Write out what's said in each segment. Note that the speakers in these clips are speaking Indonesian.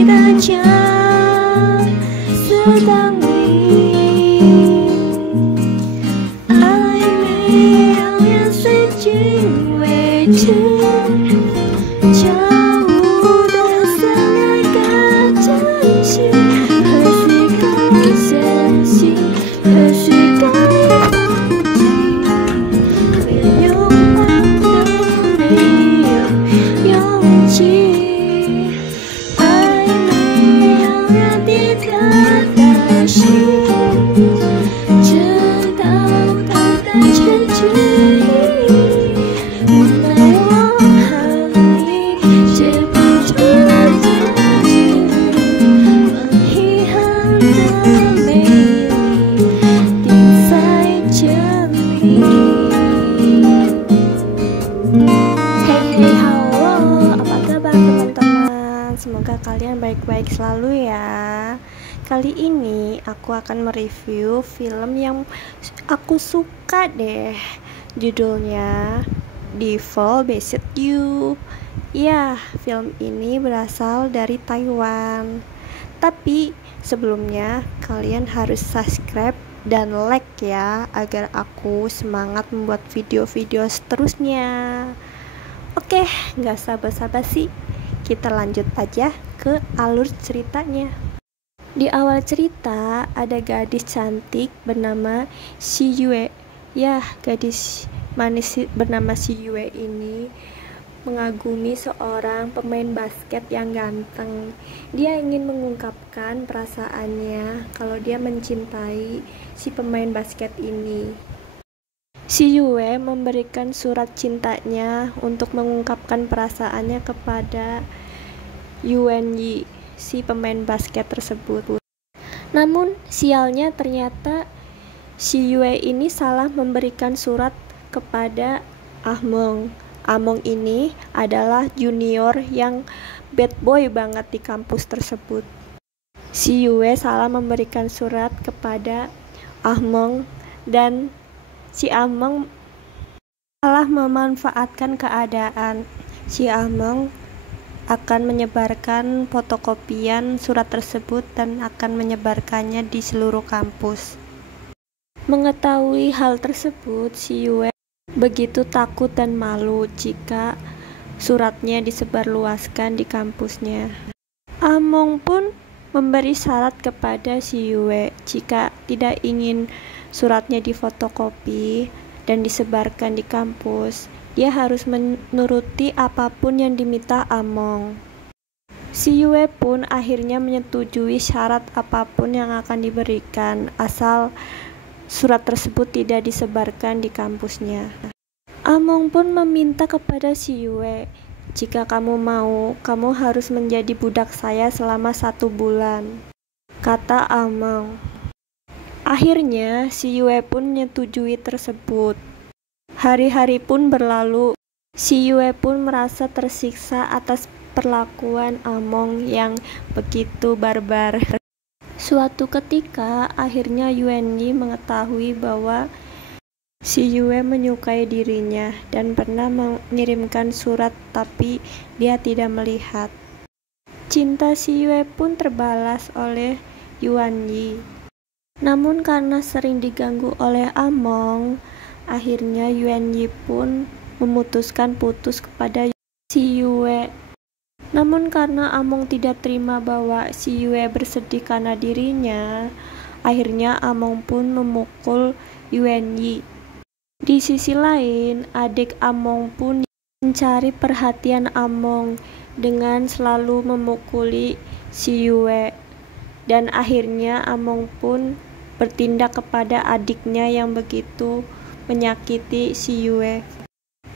的家是当你暧昧遥远随尽未知，交舞的深爱更真心，何须更深心，何须更放弃，连拥抱都没有勇气，暧昧遥远地得到心，直到它的全距离，无奈我和你接不住自己，把遗憾的美丽定在这里。Hey halo, apa kabar teman-teman? Semoga kalian baik-baik selalu ya. Kali ini aku akan mereview film yang aku suka deh. Judulnya Devil Bash You. Ya, film ini berasal dari Taiwan. Tapi sebelumnya kalian harus subscribe dan like ya, agar aku semangat membuat video-video seterusnya. Oke, nggak sabar-sabar sih, kita lanjut aja ke alur ceritanya. Di awal cerita ada gadis cantik bernama Si Yue. Ya, gadis manis bernama Si Yue ini mengagumi seorang pemain basket yang ganteng. Dia ingin mengungkapkan perasaannya kalau dia mencintai si pemain basket ini. Si Yue memberikan surat cintanya untuk mengungkapkan perasaannya kepada Yuan Yi, si pemain basket tersebut. Namun sialnya ternyata si Yue ini salah memberikan surat kepada Among. Among ini adalah junior yang bad boy banget di kampus tersebut. Si Yue salah memberikan surat kepada Among dan si Among malah memanfaatkan keadaan. Si Among akan menyebarkan fotokopian surat tersebut dan akan menyebarkannya di seluruh kampus. Mengetahui hal tersebut, si Yue begitu takut dan malu jika suratnya disebarluaskan di kampusnya. Among pun memberi syarat kepada si Yue jika tidak ingin suratnya difotokopi dan disebarkan di kampus, dia harus menuruti apapun yang diminta Among. Si Yue pun akhirnya menyetujui syarat apapun yang akan diberikan, asal surat tersebut tidak disebarkan di kampusnya. Among pun meminta kepada si Yue, jika kamu mau, kamu harus menjadi budak saya selama 1 bulan, kata Among. Akhirnya si Yue pun menyetujui tersebut. Hari-hari pun berlalu. Si Yue pun merasa tersiksa atas perlakuan Among yang begitu barbar. Suatu ketika, akhirnya Yuan Yi mengetahui bahwa si Yue menyukai dirinya dan pernah mengirimkan surat, tapi dia tidak melihat. Cinta si Yue pun terbalas oleh Yuan Yi. Namun karena sering diganggu oleh Among, akhirnya Yuan Yi pun memutuskan putus kepada si Yue. Namun karena Among tidak terima bahwa si Yue bersedih karena dirinya, akhirnya Among pun memukul Yuan Yi. Di sisi lain, adik Among pun mencari perhatian Among dengan selalu memukuli si Yue. Dan akhirnya Among pun bertindak kepada adiknya yang begitu menyakiti si Yue.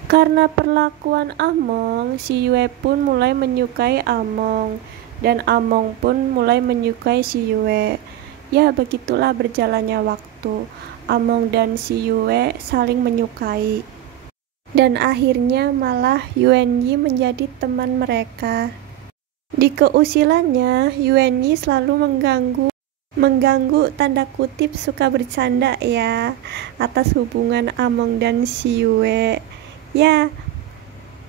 Karena perlakuan Among, si Yue pun mulai menyukai Among, dan Among pun mulai menyukai si Yue. Ya, begitulah berjalannya waktu. Among dan si Yue saling menyukai. Dan akhirnya malah Yuan Yi menjadi teman mereka. Di keusilannya, Yuan Yi selalu mengganggu tanda kutip suka bercanda ya atas hubungan Among dan si Yue. Ya,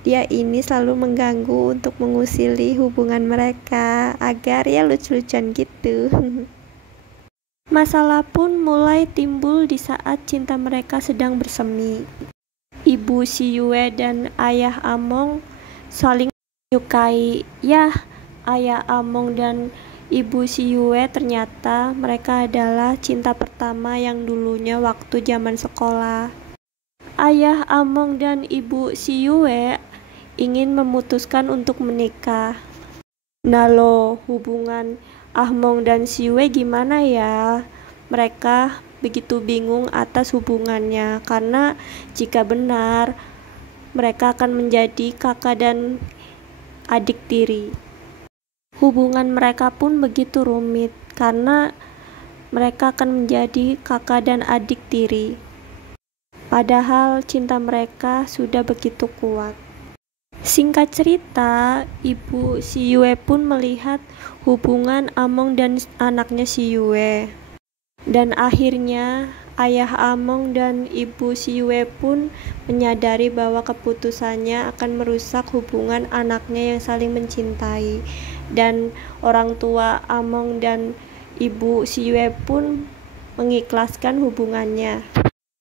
dia ini selalu mengganggu untuk mengusili hubungan mereka agar ya lucu-lucuan gitu. Masalah pun mulai timbul di saat cinta mereka sedang bersemi. Ibu Si Yue dan ayah Among saling menyukai. Ya, ayah Among dan ibu Si Yue ternyata mereka adalah cinta pertama yang dulunya waktu zaman sekolah. Ayah Among dan ibu Si Yue ingin memutuskan untuk menikah. Nah lo, hubungan Ahmong dan Si Yue gimana ya? Mereka begitu bingung atas hubungannya karena jika benar mereka akan menjadi kakak dan adik tiri. Hubungan mereka pun begitu rumit karena mereka akan menjadi kakak dan adik tiri. Padahal cinta mereka sudah begitu kuat. Singkat cerita, ibu Si Yue pun melihat hubungan Among dan anaknya Si Yue. Dan akhirnya ayah Among dan ibu Si Yue pun menyadari bahwa keputusannya akan merusak hubungan anaknya yang saling mencintai. Dan orang tua Among dan ibu Si Yue pun mengikhlaskan hubungannya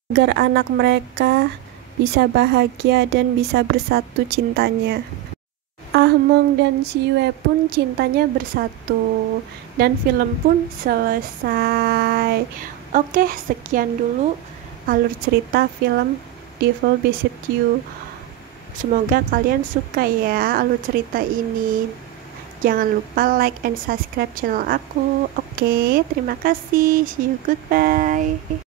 agar anak mereka bisa bahagia dan bisa bersatu cintanya. Ahmong dan Si Yue pun cintanya bersatu dan film pun selesai. Oke, sekian dulu alur cerita film Devil Visit You. Semoga kalian suka ya alur cerita ini. Jangan lupa like and subscribe channel aku. Oke, terima kasih. See you, goodbye.